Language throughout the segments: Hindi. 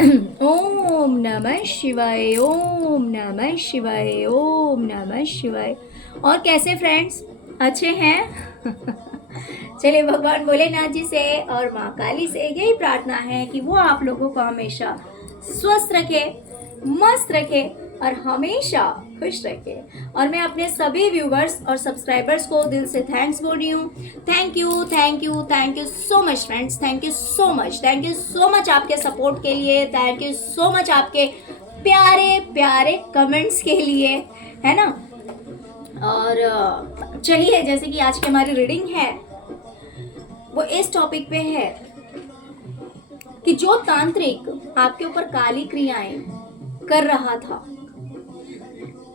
ओम नमः शिवाय, ओम नमः शिवाय, ओम नमः शिवाय। और कैसे फ्रेंड्स, अच्छे हैं? चलिए भगवान भोलेनाथ जी से और माँ काली से यही प्रार्थना है कि वो आप लोगों को हमेशा स्वस्थ रखे, मस्त रखे और हमेशा खुश रखे। और मैं अपने सभी व्यूवर्स और सब्सक्राइबर्स को दिल से थैंक्स बोल रही हूँ। Thank you, thank you, thank you so much friends, thank you so much, thank you so much आपके सपोर्ट के लिए, थैंक यू सो मच आपके प्यारे प्यारे कमेंट्स के लिए, है ना। और चलिए, जैसे कि आज की हमारी रीडिंग है वो इस टॉपिक पे है कि जो तांत्रिक आपके ऊपर काली क्रियाएं कर रहा था,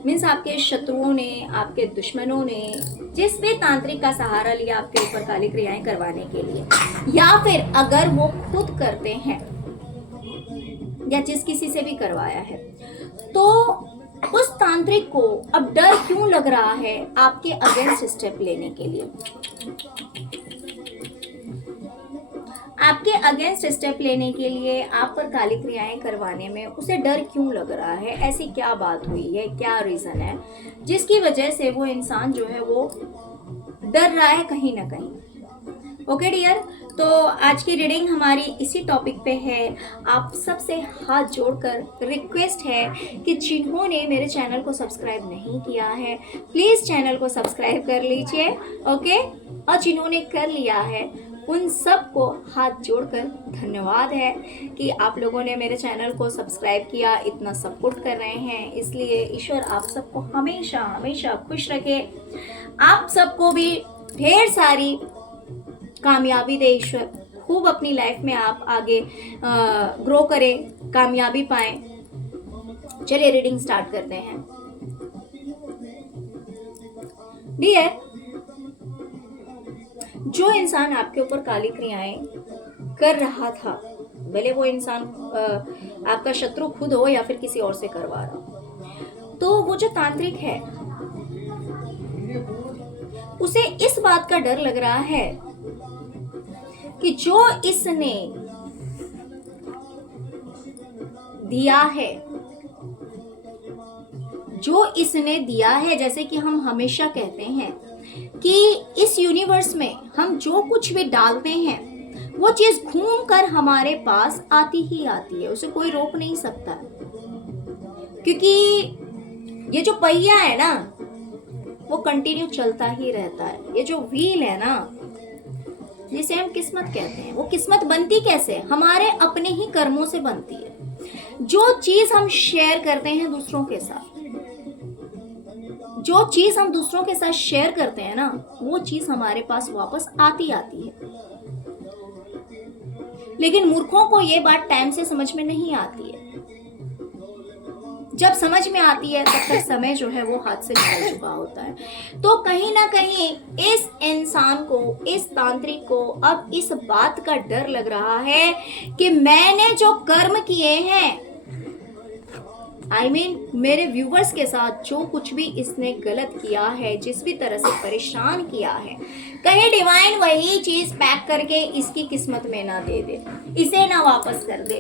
मीन्स आपके शत्रुओं ने, आपके दुश्मनों ने जिस भी तांत्रिक का सहारा लिया आपके ऊपर काली क्रियाएं करवाने के लिए, या फिर अगर वो खुद करते हैं या जिस किसी से भी करवाया है, तो उस तांत्रिक को अब डर क्यों लग रहा है आपके अगेंस्ट स्टेप लेने के लिए? आपके अगेंस्ट स्टेप लेने के लिए, आप पर काली क्रियाएं करवाने में उसे डर क्यों लग रहा है? ऐसी क्या बात हुई है, क्या रीजन है जिसकी वजह से वो इंसान जो है वो डर रहा है कहीं ना कहीं? ओके डियर, तो आज की रीडिंग हमारी इसी टॉपिक पे है। आप सबसे हाथ जोड़कर रिक्वेस्ट है कि जिन्होंने मेरे चैनल को सब्सक्राइब नहीं किया है, प्लीज़ चैनल को सब्सक्राइब कर लीजिए, ओके। और जिन्होंने कर लिया है उन सबको हाथ जोड़कर धन्यवाद है कि आप लोगों ने मेरे चैनल को सब्सक्राइब किया, इतना सपोर्ट कर रहे हैं। इसलिए ईश्वर आप सबको हमेशा हमेशा खुश रखे, आप सबको भी ढेर सारी कामयाबी दे ईश्वर, खूब अपनी लाइफ में आप आगे ग्रो करें, कामयाबी पाएं। चलिए रीडिंग स्टार्ट करते हैं डियर। जो इंसान आपके ऊपर काली क्रियाएं कर रहा था, भले वो इंसान आपका शत्रु खुद हो या फिर किसी और से करवा रहा, तो वो जो तांत्रिक है उसे इस बात का डर लग रहा है कि जो इसने दिया है, जो इसने दिया है, जैसे कि हम हमेशा कहते हैं कि इस यूनिवर्स में हम जो कुछ भी डालते हैं वो चीज घूम कर हमारे पास आती ही आती है, उसे कोई रोक नहीं सकता। क्योंकि ये जो पहिया है ना वो कंटिन्यू चलता ही रहता है। ये जो व्हील है ना, जिसे हम किस्मत कहते हैं, वो किस्मत बनती कैसे? हमारे अपने ही कर्मों से बनती है। जो चीज हम शेयर करते हैं दूसरों के साथ, जो चीज हम दूसरों के साथ शेयर करते हैं ना, वो चीज हमारे पास वापस आती आती है। लेकिन मूर्खों को ये बात टाइम से समझ में नहीं आती है। जब समझ में आती है तब तक समय जो है वो हाथ से निकल चुका होता है। तो कहीं ना कहीं इस इंसान को, इस तांत्रिक को अब इस बात का डर लग रहा है कि मैंने जो कर्म किए हैं, मेरे व्यूवर्स के साथ जो कुछ भी इसने गलत किया है, जिस भी तरह से परेशान किया है, कहीं डिवाइन वही चीज पैक करके इसकी किस्मत में ना दे दे, इसे ना वापस कर दे।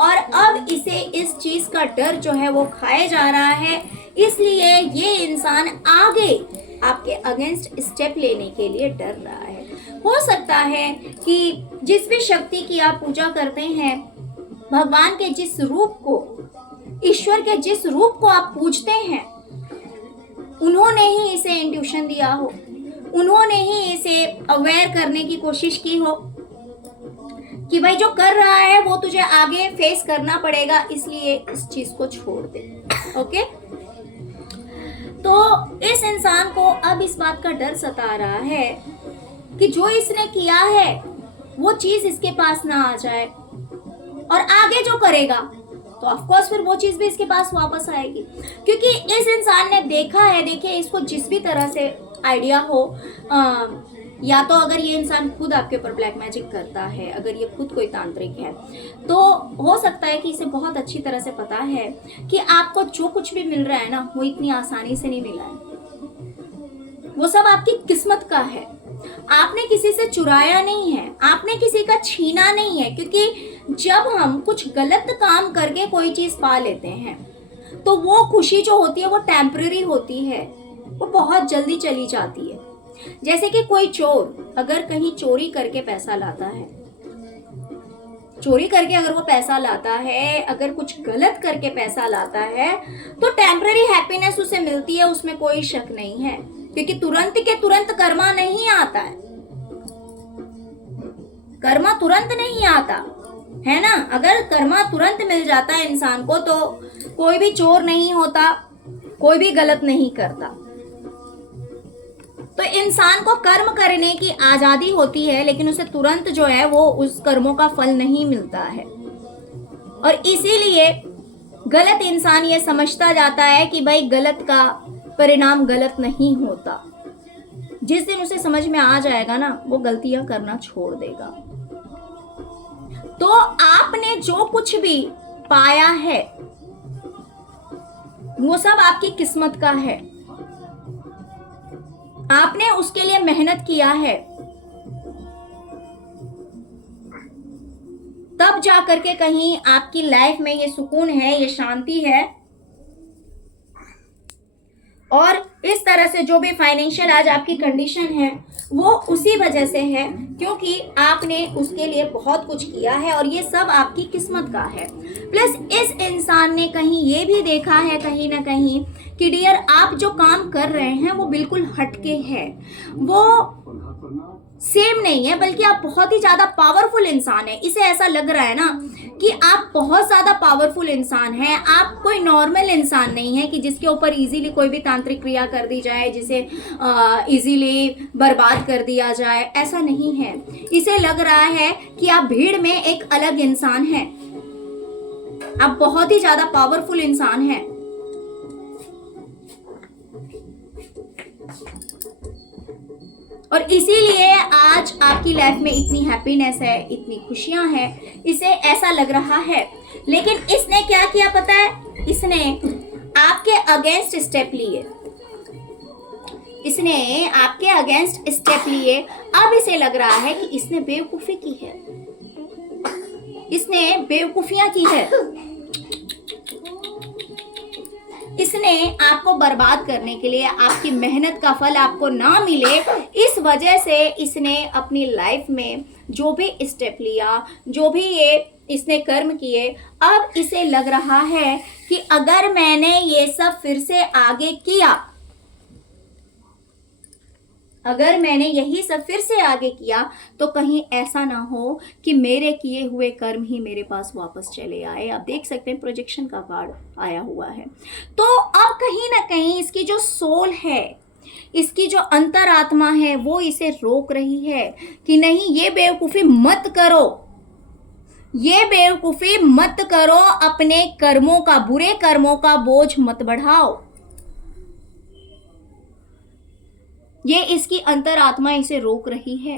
और अब इसे इस चीज का डर जो है वो खाए जा रहा है। इसलिए ये इंसान आगे आपके अगेंस्ट स्टेप लेने के लिए डर रहा है। हो सकता है कि जिस भी शक्ति की आप पूजा करते हैं, भगवान के जिस रूप को, ईश्वर के जिस रूप को आप पूजते हैं, उन्होंने ही इसे इंट्यूशन दिया हो, उन्होंने ही इसे अवेयर करने की कोशिश की हो कि भाई जो कर रहा है वो तुझे आगे फेस करना पड़ेगा, इसलिए इस चीज को छोड़ दे। ओके, तो इस इंसान को अब इस बात का डर सता रहा है कि जो इसने किया है वो चीज इसके पास ना आ जाए, और आगे जो करेगा तो ऑफ कोर्स फिर वो चीज भी इसके पास वापस आएगी। क्योंकि इस इंसान ने देखा है, देखिए इसको जिस भी तरह से आइडिया हो, या तो अगर ये इंसान खुद आपके ऊपर ब्लैक मैजिक करता है, अगर ये खुद कोई तांत्रिक है, तो हो सकता है कि इसे बहुत अच्छी तरह से पता है कि आपको जो कुछ भी मिल रहा है ना, वो इतनी आसानी से नहीं मिला है, वो सब आपकी किस्मत का है। आपने किसी से चुराया नहीं है, आपने किसी का छीना नहीं है, क्योंकि जब हम कुछ गलत काम करके कोई चीज पा लेते हैं तो वो खुशी जो होती है वो टेम्पररी होती है, वो बहुत जल्दी चली जाती है। जैसे कि कोई चोर अगर कहीं चोरी करके पैसा लाता है, चोरी करके अगर वो पैसा लाता है, अगर कुछ गलत करके पैसा लाता है, तो टेम्पररी हैप्पीनेस उसे मिलती है, उसमें कोई शक नहीं है, क्योंकि तुरंत के तुरंत कर्मा नहीं आता है, कर्मा तुरंत नहीं आता है ना। अगर कर्मा तुरंत मिल जाता है इंसान को तो कोई भी चोर नहीं होता, कोई भी गलत नहीं करता। तो इंसान को कर्म करने की आजादी होती है, लेकिन उसे तुरंत जो है वो उस कर्मों का फल नहीं मिलता है। और इसीलिए गलत इंसान ये समझता जाता है कि भाई गलत का परिणाम गलत नहीं होता। जिस दिन उसे समझ में आ जाएगा ना, वो गलतियां करना छोड़ देगा। तो आपने जो कुछ भी पाया है वो सब आपकी किस्मत का है, आपने उसके लिए मेहनत किया है, तब जाकर के कहीं आपकी लाइफ में ये सुकून है, ये शांति है। और इस तरह से जो भी फाइनेंशियल आज आपकी कंडीशन है वो उसी वजह से है, क्योंकि आपने उसके लिए बहुत कुछ किया है और ये सब आपकी किस्मत का है। प्लस इस इंसान ने कहीं ये भी देखा है कहीं ना कहीं कि डियर आप जो काम कर रहे हैं वो बिल्कुल हटके है, वो सेम नहीं है, बल्कि आप बहुत ही ज्यादा पावरफुल इंसान है। इसे ऐसा लग रहा है ना कि आप बहुत ज्यादा पावरफुल इंसान हैं, आप कोई नॉर्मल इंसान नहीं है कि जिसके ऊपर इजीली कोई भी तांत्रिक क्रिया कर दी जाए, जिसे इजीली बर्बाद कर दिया जाए, ऐसा नहीं है। इसे लग रहा है कि आप भीड़ में एक अलग इंसान हैं, आप बहुत ही ज्यादा पावरफुल इंसान हैं। और इसीलिए आज आपकी लाइफ में इतनी हैप्पीनेस है, इतनी खुशियां हैं, इसे ऐसा लग रहा है। लेकिन इसने क्या किया पता है? इसने आपके अगेंस्ट स्टेप लिए, इसने आपके अगेंस्ट स्टेप लिए। अब इसे लग रहा है कि इसने बेवकूफी की है, इसने बेवकूफियां की है, इसने आपको बर्बाद करने के लिए, आपकी मेहनत का फल आपको ना मिले, इस वजह से इसने अपनी लाइफ में जो भी स्टेप लिया, जो भी ये इसने कर्म किए, अब इसे लग रहा है कि अगर मैंने ये सब फिर से आगे किया, अगर मैंने यही सब फिर से आगे किया तो कहीं ऐसा ना हो कि मेरे किए हुए कर्म ही मेरे पास वापस चले आए। आप देख सकते हैं प्रोजेक्शन का कार्ड आया हुआ है। तो अब कहीं ना कहीं इसकी जो सोल है, इसकी जो अंतरात्मा है, वो इसे रोक रही है कि नहीं, ये बेवकूफ़ी मत करो, ये बेवकूफ़ी मत करो, अपने कर्मों का, बुरे कर्मों का बोझ मत बढ़ाओ। ये इसकी अंतरात्मा इसे रोक रही है।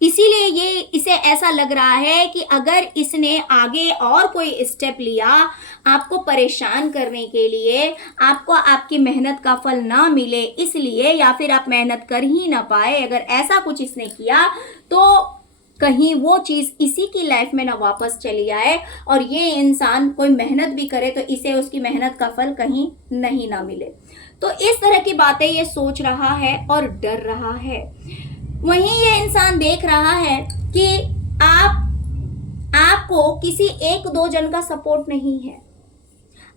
इसीलिए ये इसे ऐसा लग रहा है कि अगर इसने आगे और कोई स्टेप लिया आपको परेशान करने के लिए, आपको आपकी मेहनत का फल ना मिले इसलिए, या फिर आप मेहनत कर ही ना पाए, अगर ऐसा कुछ इसने किया तो कहीं वो चीज़ इसी की लाइफ में ना वापस चली आए और ये इंसान कोई मेहनत भी करे तो इसे उसकी मेहनत का फल कहीं नहीं ना मिले। तो इस तरह की बातें ये सोच रहा है और डर रहा है। वहीं ये इंसान देख रहा है कि आपको किसी एक दो जन का सपोर्ट नहीं है,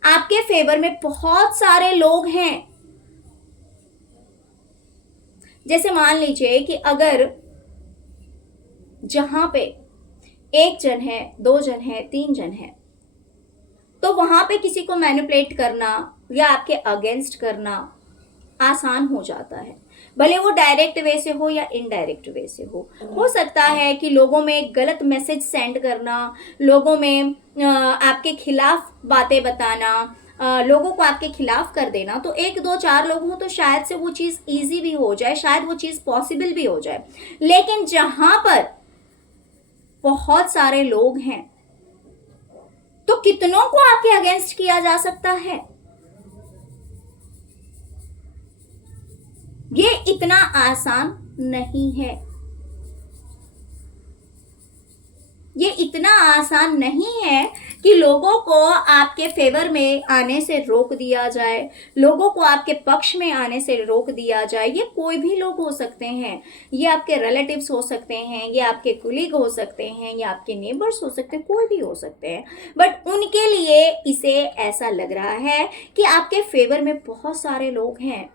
आपके फेवर में बहुत सारे लोग हैं। जैसे मान लीजिए कि अगर जहां पे एक जन है, दो जन है, तीन जन है, तो वहां पे किसी को मैनिपुलेट करना या आपके अगेंस्ट करना आसान हो जाता है, भले वो डायरेक्ट वे से हो या इनडायरेक्ट वे से हो सकता है कि लोगों में गलत मैसेज सेंड करना, लोगों में आपके खिलाफ बातें बताना, लोगों को आपके खिलाफ कर देना, तो एक दो चार लोग हो तो शायद से वो चीज़ ईजी भी हो जाए, शायद वो चीज़ पॉसिबल भी हो जाए। लेकिन जहां पर बहुत सारे लोग हैं तो कितनों को आपके अगेंस्ट किया जा सकता है? ये इतना आसान नहीं है, ये इतना आसान नहीं है कि लोगों को आपके फेवर में आने से रोक दिया जाए, लोगों को आपके पक्ष में आने से रोक दिया जाए। ये कोई भी लोग हो सकते हैं, ये आपके रिलेटिव्स हो सकते हैं, ये आपके कुलीग हो सकते हैं, ये आपके नेबर्स हो सकते हैं, कोई भी हो सकते हैं। बट उनके लिए इसे ऐसा लग रहा है कि आपके फेवर में बहुत सारे लोग हैं।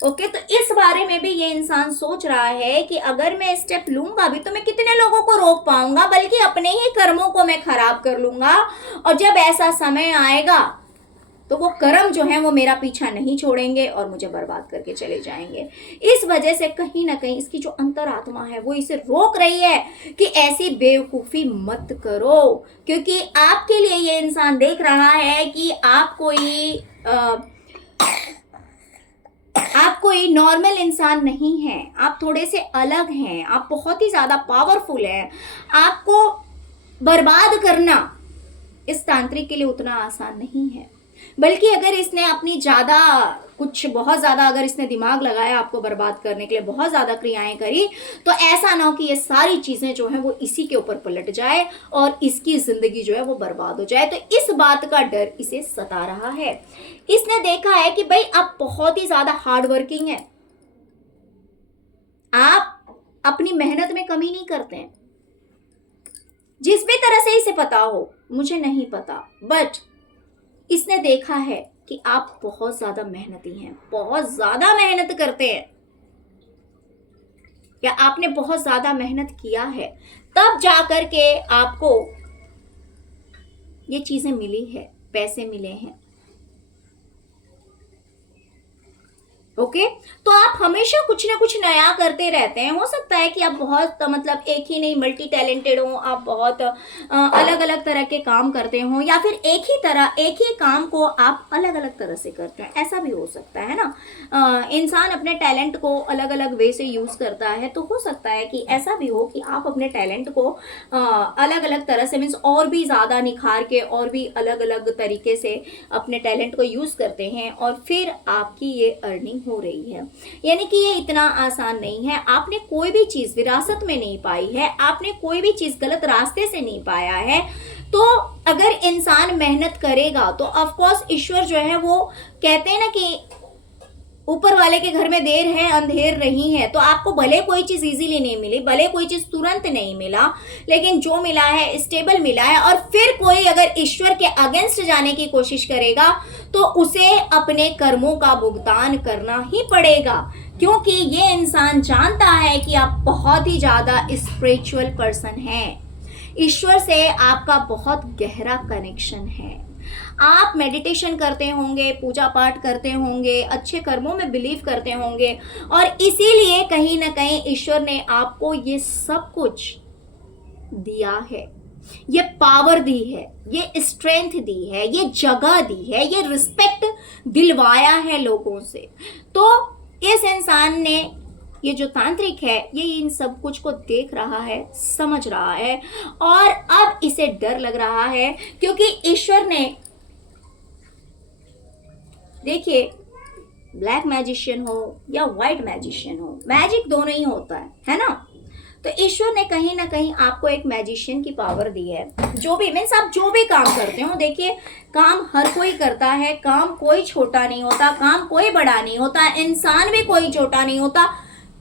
ओके, तो इस बारे में भी ये इंसान सोच रहा है कि अगर मैं स्टेप लूंगा भी तो मैं कितने लोगों को रोक पाऊंगा, बल्कि अपने ही कर्मों को मैं खराब कर लूंगा। और जब ऐसा समय आएगा तो वो कर्म जो है वो मेरा पीछा नहीं छोड़ेंगे और मुझे बर्बाद करके चले जाएंगे। इस वजह से कहीं ना कहीं इसकी जो अंतरात्मा है वो इसे रोक रही है कि ऐसी बेवकूफ़ी मत करो, क्योंकि आपके लिए ये इंसान देख रहा है कि आप कोई नॉर्मल इंसान नहीं है, आप थोड़े से अलग हैं, आप बहुत ही ज़्यादा पावरफुल हैं। आपको बर्बाद करना इस तांत्रिक के लिए उतना आसान नहीं है, बल्कि अगर इसने अपनी ज़्यादा बहुत ज़्यादा अगर इसने दिमाग लगाया आपको बर्बाद करने के लिए, बहुत ज़्यादा क्रियाएं करी, तो ऐसा ना हो कि ये सारी चीज़ें जो हैं वो इसी के ऊपर पलट जाए और इसकी ज़िंदगी जो है वो बर्बाद हो जाए। तो इस बात का डर इसे सता रहा है। इसने देखा है कि भाई आप बहुत ही ज़्यादा हार्ड वर्किंग है, आप अपनी मेहनत में कमी नहीं करते हैं। जिस भी तरह से इसे पता हो, मुझे नहीं पता, बट इसने देखा है कि आप बहुत ज्यादा मेहनती हैं, बहुत ज्यादा मेहनत करते हैं, या आपने बहुत ज्यादा मेहनत किया है, तब जाकर के आपको ये चीजें मिली है, पैसे मिले हैं। ओके, तो आप हमेशा कुछ ना कुछ नया करते रहते हैं। हो सकता है कि आप बहुत मतलब एक ही नहीं, मल्टी टैलेंटेड हो, आप बहुत अलग अलग तरह के काम करते हो, या फिर एक ही काम को आप अलग अलग तरह से करते हैं, ऐसा भी हो सकता है ना। इंसान अपने टैलेंट को अलग अलग वे से यूज़ करता है, तो हो सकता है कि ऐसा भी हो कि आप अपने टैलेंट को अलग अलग तरह से, मीन्स और भी ज़्यादा निखार के और भी अलग अलग तरीके से अपने टैलेंट को यूज़ करते हैं और फिर आपकी ये अर्निंग हो रही है। यानी कि ये इतना आसान नहीं है। आपने कोई भी चीज विरासत में नहीं पाई है, आपने कोई भी चीज गलत रास्ते से नहीं पाया है। तो अगर इंसान मेहनत करेगा तो ऑफ कोर्स ईश्वर जो है वो कहते हैं ना कि ऊपर वाले के घर में देर है अंधेर नहीं है। तो आपको भले कोई चीज इजीली नहीं मिली, भले कोई चीज तुरंत नहीं मिला, लेकिन जो मिला है स्टेबल मिला है। और फिर कोई अगर ईश्वर के अगेंस्ट जाने की कोशिश करेगा तो उसे अपने कर्मों का भुगतान करना ही पड़ेगा, क्योंकि ये इंसान जानता है कि आप बहुत ही ज्यादा स्पिरिचुअल पर्सन हैं। ईश्वर से आपका बहुत गहरा कनेक्शन है। आप मेडिटेशन करते होंगे, पूजा पाठ करते होंगे, अच्छे कर्मों में बिलीव करते होंगे, और इसीलिए कहीं ना कहीं ईश्वर ने आपको ये सब कुछ दिया है, ये पावर दी है, ये स्ट्रेंथ दी है, ये जगह दी है, ये रिस्पेक्ट दिलवाया है लोगों से। तो इस इंसान ने, ये जो तांत्रिक है, ये इन सब कुछ को देख रहा है, समझ रहा है, और अब इसे डर लग रहा है, क्योंकि ईश्वर ने, देखिए, ब्लैक मैजिशियन हो या व्हाइट मैजिशियन हो, मैजिक दोनों ही होता है ना। तो ईश्वर ने कहीं ना कहीं आपको एक मैजिशियन की पावर दी है। जो भी मीन्स आप जो भी काम करते हो, देखिए काम हर कोई करता है, काम कोई छोटा नहीं होता, काम कोई बड़ा नहीं होता, इंसान भी कोई छोटा नहीं होता,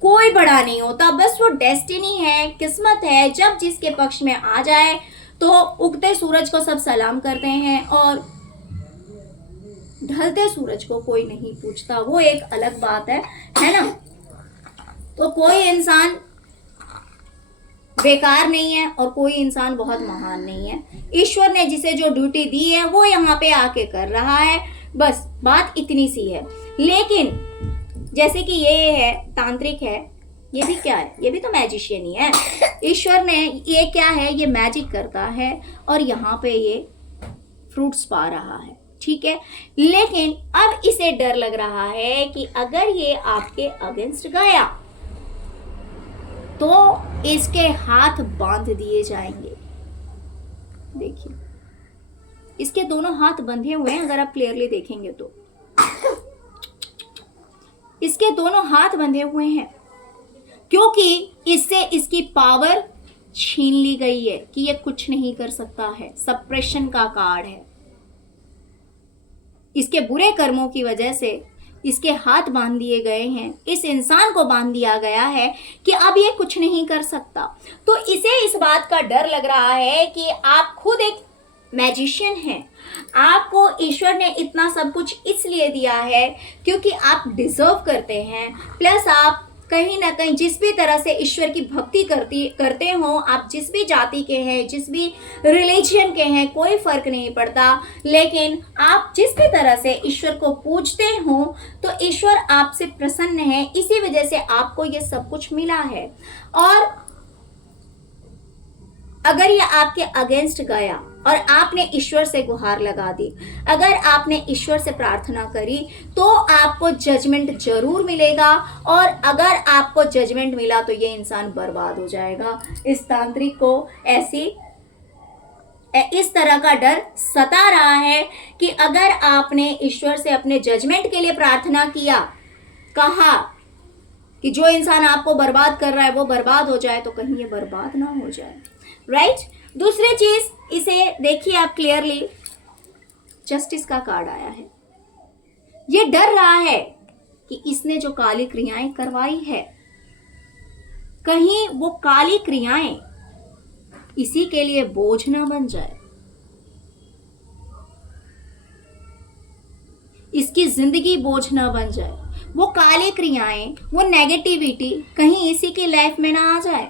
कोई बड़ा नहीं होता, बस वो डेस्टिनी है, किस्मत है। जब जिसके पक्ष में आ जाए तो उगते सूरज को सब सलाम करते हैं और ढलते सूरज को कोई नहीं पूछता, वो एक अलग बात है ना। तो कोई इंसान बेकार नहीं है और कोई इंसान बहुत महान नहीं है। ईश्वर ने जिसे जो ड्यूटी दी है वो यहाँ पे आके कर रहा है, बस बात इतनी सी है। लेकिन जैसे कि ये है तांत्रिक है, ये भी क्या है, ये भी तो मैजिशियन ही है। ईश्वर ने, ये क्या है, ये मैजिक करता है और यहाँ पे ये फ्रूट्स पा रहा है, ठीक है। लेकिन अब इसे डर लग रहा है कि अगर ये आपके अगेंस्ट गया तो इसके हाथ बांध दिए जाएंगे। देखिए, इसके दोनों हाथ बंधे हुए हैं, अगर आप क्लियरली देखेंगे तो इसके दोनों हाथ बंधे हुए हैं। क्योंकि इससे इसकी पावर छीन ली गई है कि ये कुछ नहीं कर सकता है। सप्रेशन का कार्ड है। इसके बुरे कर्मों की वजह से इसके हाथ बांध दिए गए हैं, इस इंसान को बांध दिया गया है कि अब ये कुछ नहीं कर सकता। तो इसे इस बात का डर लग रहा है कि आप खुद एक मैजिशियन हैं, आपको ईश्वर ने इतना सब कुछ इसलिए दिया है क्योंकि आप डिजर्व करते हैं। प्लस आप कहीं ना कहीं जिस भी तरह से ईश्वर की भक्ति करते हो, आप जिस भी जाति के हैं, जिस भी रिलीजन के हैं, कोई फर्क नहीं पड़ता, लेकिन आप जिस भी तरह से ईश्वर को पूजते हो तो ईश्वर आपसे प्रसन्न है, इसी वजह से आपको ये सब कुछ मिला है। और अगर ये आपके अगेंस्ट गया और आपने ईश्वर से गुहार लगा दी, अगर आपने ईश्वर से प्रार्थना करी, तो आपको जजमेंट जरूर मिलेगा। और अगर आपको जजमेंट मिला तो ये इंसान बर्बाद हो जाएगा। इस तांत्रिक को इस तरह का डर सता रहा है कि अगर आपने ईश्वर से अपने जजमेंट के लिए प्रार्थना किया, कहा कि जो इंसान आपको बर्बाद कर रहा है वो बर्बाद हो जाए, तो कहीं ये बर्बाद ना हो जाए। राइट? दूसरी चीज, इसे देखिए आप क्लियरली, जस्टिस का कार्ड आया है। ये डर रहा है कि इसने जो काली क्रियाएं करवाई है, कहीं वो काली क्रियाएं इसी के लिए बोझ ना बन जाए, इसकी जिंदगी बोझ ना बन जाए, वो काली क्रियाएं, वो नेगेटिविटी कहीं इसी की लाइफ में ना आ जाए।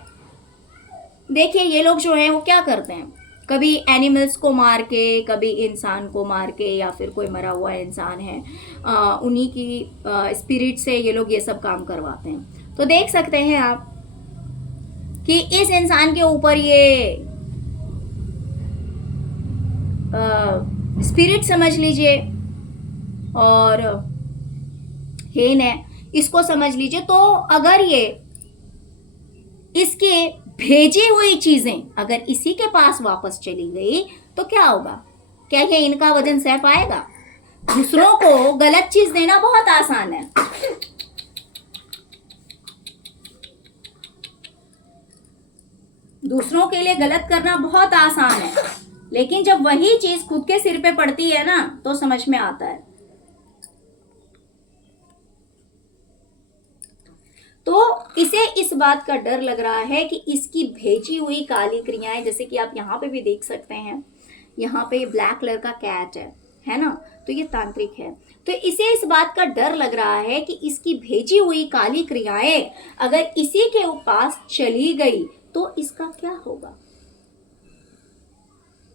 देखिए ये लोग जो हैं वो क्या करते हैं, कभी एनिमल्स को मार के, कभी इंसान को मार के, या फिर कोई मरा हुआ इंसान है उन्हीं की स्पिरिट से ये लोग ये सब काम करवाते हैं। तो देख सकते हैं आप कि इस इंसान के ऊपर ये स्पिरिट समझ लीजिए और हेन है, इसको समझ लीजिए। तो अगर ये इसके भेजी हुई चीजें अगर इसी के पास वापस चली गई तो क्या होगा? क्या ये इनका वजन सह पाएगा? दूसरों को गलत चीज देना बहुत आसान है, दूसरों के लिए गलत करना बहुत आसान है, लेकिन जब वही चीज खुद के सिर पे पड़ती है ना, तो समझ में आता है। तो इसे इस बात का डर लग रहा है कि इसकी भेजी हुई काली क्रियाएं, जैसे कि आप यहाँ पे भी देख सकते हैं, यहाँ पे ब्लैक कलर का कैट है ना, तो ये तांत्रिक है। तो इसे इस बात का डर लग रहा है कि इसकी भेजी हुई काली क्रियाएं अगर इसी के पास चली गई तो इसका क्या होगा?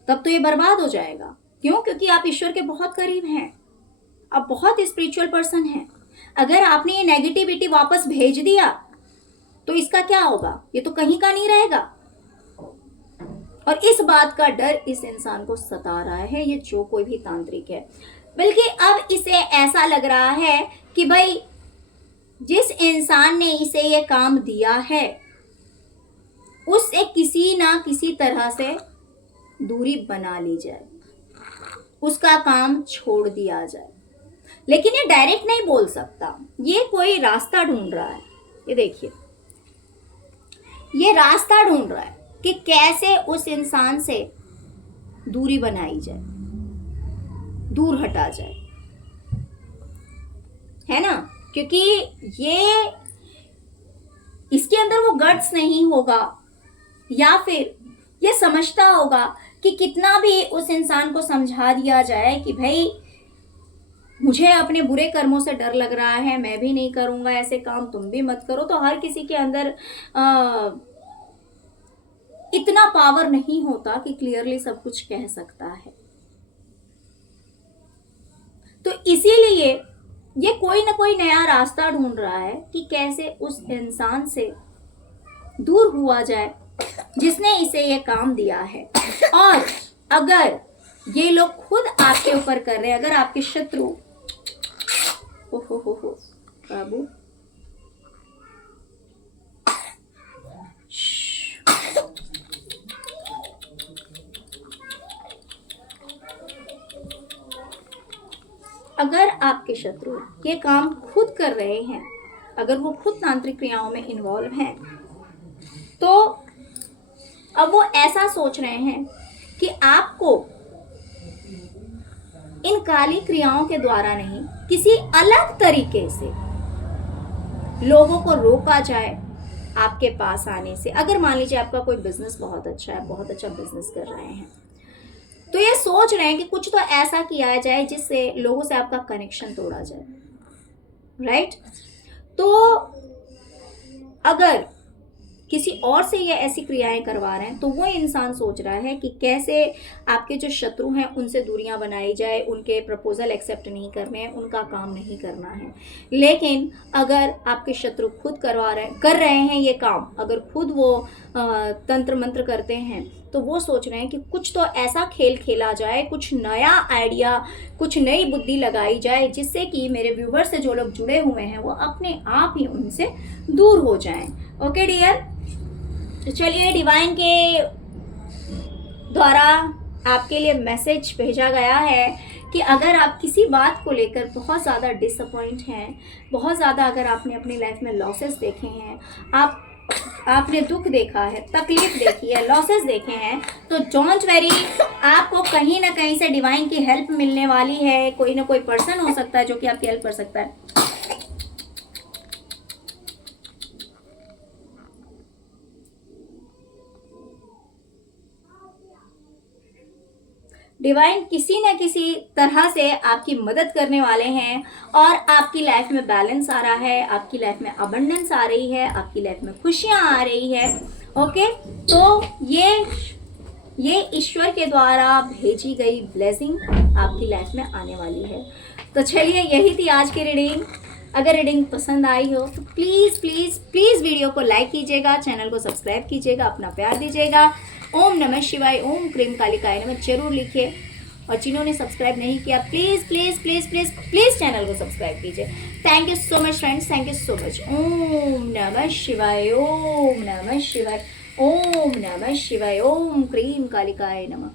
तब तो ये बर्बाद हो जाएगा। क्यों? क्योंकि आप ईश्वर के बहुत करीब हैं, आप बहुत स्पिरिचुअल पर्सन हैं। अगर आपने ये नेगेटिविटी वापस भेज दिया तो इसका क्या होगा? ये तो कहीं का नहीं रहेगा। और इस बात का डर इस इंसान को सता रहा है, ये जो कोई भी तांत्रिक है। बल्कि अब इसे ऐसा लग रहा है कि भाई जिस इंसान ने इसे ये काम दिया है उससे किसी ना किसी तरह से दूरी बना ली जाए, उसका काम छोड़ दिया जाए। लेकिन ये डायरेक्ट नहीं बोल सकता, ये कोई रास्ता ढूंढ रहा है। ये देखिए, ये रास्ता ढूंढ रहा है कि कैसे उस इंसान से दूरी बनाई जाए, दूर हटा जाए, है ना? क्योंकि ये इसके अंदर वो गट्स नहीं होगा, या फिर ये समझता होगा कि कितना भी उस इंसान को समझा दिया जाए कि भाई मुझे अपने बुरे कर्मों से डर लग रहा है, मैं भी नहीं करूंगा ऐसे काम, तुम भी मत करो, तो हर किसी के अंदर इतना पावर नहीं होता कि क्लियरली सब कुछ कह सकता है। तो इसीलिए ये कोई ना कोई नया रास्ता ढूंढ रहा है कि कैसे उस इंसान से दूर हुआ जाए जिसने इसे ये काम दिया है। और अगर ये लोग खुद आपके ऊपर कर रहे हैं, अगर आपके शत्रु, हो बाबू, अगर आपके शत्रु ये काम खुद कर रहे हैं अगर वो खुद तांत्रिक क्रियाओं में इन्वॉल्व हैं, तो अब वो ऐसा सोच रहे हैं कि आपको इन काली क्रियाओं के द्वारा नहीं, किसी अलग तरीके से लोगों को रोका जाए आपके पास आने से। अगर मान लीजिए आपका कोई बिजनेस बहुत अच्छा है, बहुत अच्छा बिजनेस कर रहे हैं, तो ये सोच रहे हैं कि कुछ तो ऐसा किया जाए जिससे लोगों से आपका कनेक्शन तोड़ा जाए, राइट? तो अगर किसी और से ये ऐसी क्रियाएं करवा रहे हैं, तो वो इंसान सोच रहा है कि कैसे आपके जो शत्रु हैं उनसे दूरियां बनाई जाए, उनके प्रपोजल एक्सेप्ट नहीं करने हैं, उनका काम नहीं करना है। लेकिन अगर आपके शत्रु खुद कर रहे हैं ये काम, अगर खुद वो तंत्र मंत्र करते हैं, तो वो सोच रहे हैं कि कुछ तो ऐसा खेल खेला जाए, कुछ नया आइडिया, कुछ नई बुद्धि लगाई जाए, जिससे कि मेरे व्यूवर से जो लोग जुड़े हुए हैं वो अपने आप ही उनसे दूर हो जाएं। ओके डियर, तो चलिए, डिवाइन के द्वारा आपके लिए मैसेज भेजा गया है कि अगर आप किसी बात को लेकर बहुत ज़्यादा डिसअपॉइंट हैं, बहुत ज़्यादा अगर आपने अपनी लाइफ में लॉसेस देखे हैं, आपने दुख देखा है, तकलीफ देखी है, लॉसेस देखे हैं, तो डोंट वेरी, आपको कहीं ना कहीं से डिवाइन की हेल्प मिलने वाली है। कोई ना कोई पर्सन हो सकता है जो कि आपकी हेल्प कर सकता है। डिवाइन किसी न किसी तरह से आपकी मदद करने वाले हैं और आपकी लाइफ में बैलेंस आ रहा है, आपकी लाइफ में अबंडेंस आ रही है, आपकी लाइफ में खुशियां आ रही है। ओके, तो ये ईश्वर के द्वारा भेजी गई ब्लेसिंग आपकी लाइफ में आने वाली है। तो चलिए, यही थी आज की रीडिंग। अगर रीडिंग पसंद आई हो तो प्लीज़ प्लीज़ प्लीज़ वीडियो को लाइक कीजिएगा, चैनल को सब्सक्राइब कीजिएगा, अपना प्यार दीजिएगा। ओम नमः शिवाय, ओम क्रीम कालिकाय नमः जरूर लिखिए। और जिन्होंने सब्सक्राइब नहीं किया, please please please please please channel को सब्सक्राइब कीजिए। Thank you so much friends, thank you so much. ओम नमः शिवाय, ओम नमः शिवाय, ओम नमः शिवाय, ओम क्रीम कालिकाय नमः।